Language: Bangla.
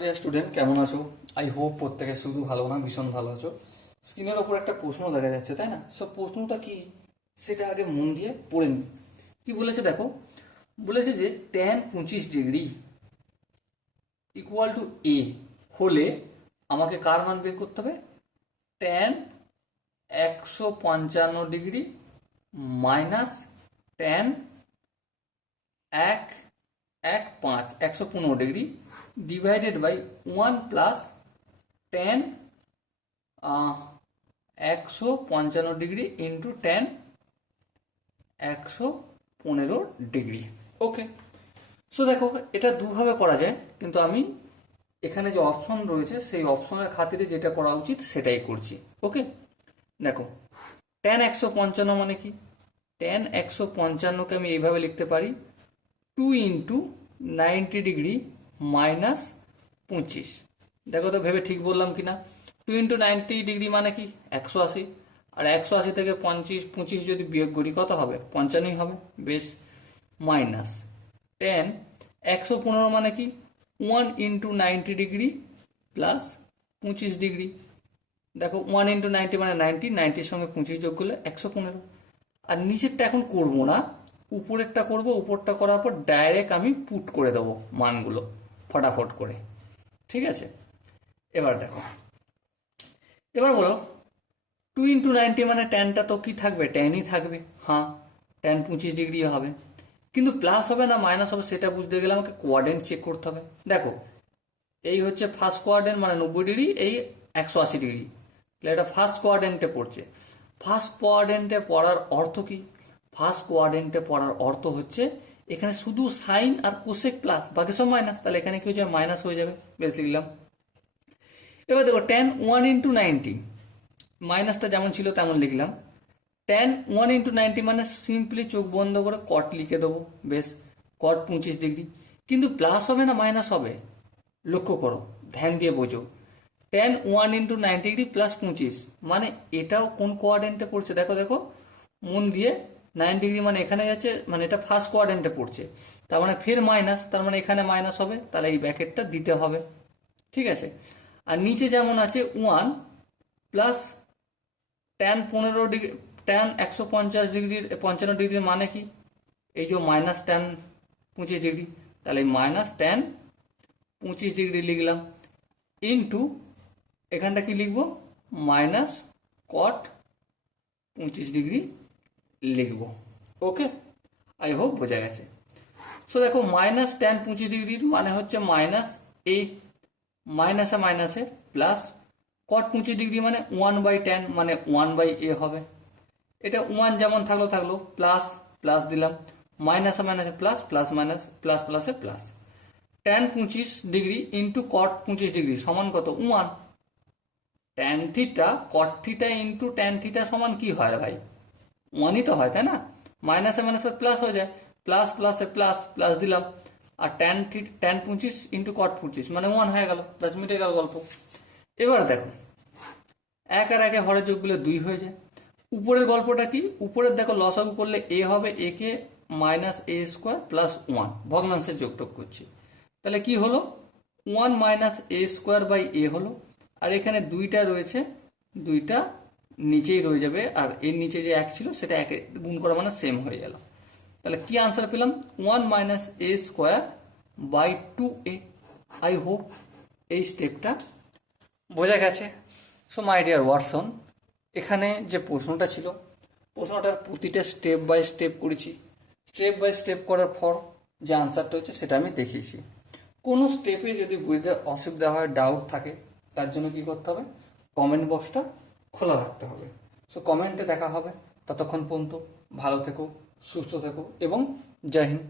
স্টুডেন্ট কেমন আছো? আই হোপ প্রত্যেকে শুধু ভালো না, ভীষণ ভালো আছো। স্ক্রিনের ওপর একটা প্রশ্ন দেখা যাচ্ছে, তাই না? সব প্রশ্নটা কি সেটা আগে মন দিয়ে পড়ে নি। কি বলেছে দেখো, বলেছে যে tan 25 ডিগ্রি ইকুয়াল টু এ হলে আমাকে কার মান বের করতে হবে? tan 155 ডিগ্রি মাইনাস ট্যান এক 115 degree divided by 1 plus tan 155 degree into tan 115 degree. Okay, so দেখো এটা দুভাবে করা যায়, কিন্তু আমি এখানে যে অপশন রয়েছে সেই অপশনের খাতিরে যেটা করা উচিত সেটাই করছি। ওকে, দেখো ট্যান 155 মানে কি? ট্যান 155কে আমি এইভাবে লিখতে পারি 2 × 90 ডিগ্রি মাইনাস 25। দেখো তো ভেবে ঠিক বললাম কি না? 2 × 90 ডিগ্রি মানে কি? 180। আর 180 থেকে 25 যদি বিয়োগ করি কত হবে? 55 হবে। বেশ, মাইনাস ট্যান 115 মানে কি? 1 × 90 ডিগ্রি প্লাস 25 ডিগ্রি। দেখো 1 × 90 মানে 90, 90-র সঙ্গে 25 যোগ করলে 115। আর নিচেরটা এখন করবো না, উপরেরটা করব। উপরটা করার পর ডাইরেক্ট আমি পুট করে দেবো মানগুলো ফটাফট করে। ঠিক আছে, এবার দেখো, এবার বলো 2 × 90 মানে ট্যানটা তো কি থাকবে? ট্যানই থাকবে। হ্যাঁ, ট্যান 25 ডিগ্রি হবে, কিন্তু প্লাস হবে না মাইনাস হবে সেটা বুঝতে গেলে আমাকে কোয়াড্রেন্ট চেক করতে হবে। দেখো এই হচ্ছে ফার্স্ট কোয়াড্রেন্ট মানে 90 ডিগ্রি, এই 180 ডিগ্রি, তাহলে এটা ফার্স্ট কোয়াড্রেন্টে পড়ছে। ফার্স্ট কোয়াড্রেন্টে পড়ার অর্থ কি? ফার্স্ট কোয়াড্রেন্টে পড়ার অর্থ হচ্ছে এখানে শুধু সাইন আর কোসেক প্লাস, বাকি সব মাইনাস। তাহলে এখানে কি হয়ে যাবে? মাইনাস হয়ে যাবে। বেশ, লিখলাম। এবার দেখো ট্যান 1 × 90, মাইনাসটা যেমন ছিল তেমন লিখলাম। ট্যান 1 × 90 মানে সিম্পলি চোখ বন্ধ করে কট লিখে দেবো। বেশ, cot 25 ডিগ্রি। কিন্তু প্লাস হবে না মাইনাস হবে? লক্ষ্য করো, ধ্যান দিয়ে বোঝো। ট্যান 1 × 90 ডিগ্রি প্লাস 25 মানে এটাও কোন কোয়াড্রেন্টে পড়ছে? দেখো দেখো মন দিয়ে, 9 ডিগ্রি মানে এখানে যাচ্ছে, মানে এটা ফার্স্ট কোয়াড্রেন্টে পড়ছে। তার মানে ফের মাইনাস, তার মানে এখানে মাইনাস হবে, তাহলে এই ব্র্যাকেটটা দিতে হবে। ঠিক আছে, আর নিচে যেমন আছে 1 প্লাস ট্যান 15 ডিগ্রি, ট্যান 155 ডিগ্রির 55 ডিগ্রির মানে কি? এই যে মাইনাস ট্যান 25 ডিগ্রি, তাহলে মাইনাস ট্যান 25 ডিগ্রি লিখলাম ইন্টু এখানটা কি লিখবো? মাইনাস cot 25 ডিগ্রি লিখবো। ওকে, আই হোপ বোঝা গেছে। সো দেখো মাইনাস ট্যান 25 ডিগ্রির মানে হচ্ছে মাইনাস এ, মাইনাসে মাইনাসে প্লাস cot 25 ডিগ্রি মানে 1/tan মানে 1/a হবে। এটা 1 যেমন থাকলো থাকলো, প্লাস প্লাস দিলাম, মাইনাসে মাইনাসে প্লাস, প্লাস মাইনাস প্লাস প্লাসে plus. Tan 25 degree into cot 25 degree সমান কত? 1। ট্যান থিটা কট থিটা ইন্টু ট্যান থিটা সমান কি হয় ভাই? 1ই তো হয়, তাই না? মাইনাসে মাইনাসে প্লাস হয়ে যায়, প্লাস প্লাসে প্লাস, প্লাস দিলাম। আর ট্যান 25 ইন্টু cot 25 মানে 1 হয়ে গেল। 10 মিনিটে গেল গল্প। এবার দেখো 1 আর 1 হরে যোগ করলে 2 হয়ে যায়। উপরের গল্পটা কি? উপরের দেখো লসাগু করলে এ হবে, এ কে মাইনাস এ স্কোয়ার প্লাস 1, ভগ্নাংশের যোগটোগ করছি। তাহলে কি হলো? 1 মাইনাস এ স্কোয়ার বাই এ হলো। আর এখানে 2টা রয়েছে, 2টা নিচেই রয়ে যাবে, আর এর নিচে যে 1 ছিল সেটা 1 গুণ করা মানে সেম হয়ে গেল। তাহলে কি আনসার পেলাম? 1 minus A square by 2a। I hope এই স্টেপটা বোঝা গেছে। সো মাই ডিয়ার ওয়াটসন, এখানে যে প্রশ্নটা ছিল, প্রশ্নটার প্রতিটা স্টেপ বাই স্টেপ করেছি। স্টেপ বাই স্টেপ করার পর যে আনসারটা হচ্ছে সেটা আমি দেখিয়েছি। কোনো স্টেপে যদি বুঝতে অসুবিধা হয়, ডাউট থাকে, তার জন্য কি করতে হবে? কমেন্ট বক্সটা খোলা রাখতে হবে। সো কমেন্টে দেখা হবে। ততক্ষণ পর্যন্ত ভালো থেকো, সুস্থ থেকো এবং জয় হিন্দ।